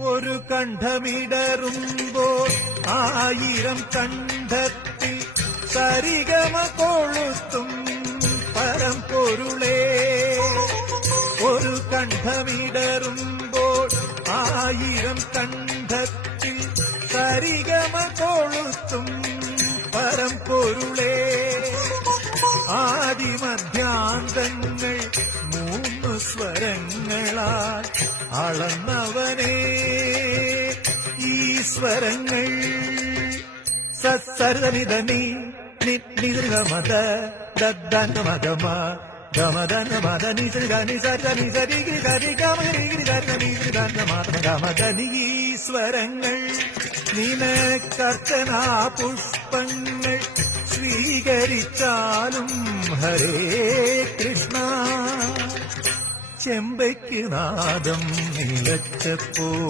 ഒരു കണ്ഠമിടറുമ്പോൾ ആയിരം കണ്ഠത്തിൽ സരിഗമ കൊളുത്തും പരമ്പൊരുളേ. ഒരു കണ്ഠമിടറുമ്പോൾ ആയിരം കണ്ഠത്തിൽ സരിഗമ കൊളുത്തും പരമ്പൊരുളേ. ആദിമധ്യാന്തങ്ങൾ മൂന്ന് സ്വരങ്ങളാൽ അളന്നവനേ. ഈ സ്വരങ്ങൾ സസരനിധനി നിഗമത ദദ്ദനമഗമ ഗമദന മദനി സരി സരി സരി ഗരി ഗമരി ഗരി ഗമദനി. ഈ സ്വരങ്ങൾ നിനക്കർച്ചനാ പുഷ്പങ്ങൾ സ്വീകരിച്ചാലും ഹരേ കൃഷ്ണ. ചെമ്പയ്ക്ക് നാദം നിലച്ചപ്പോ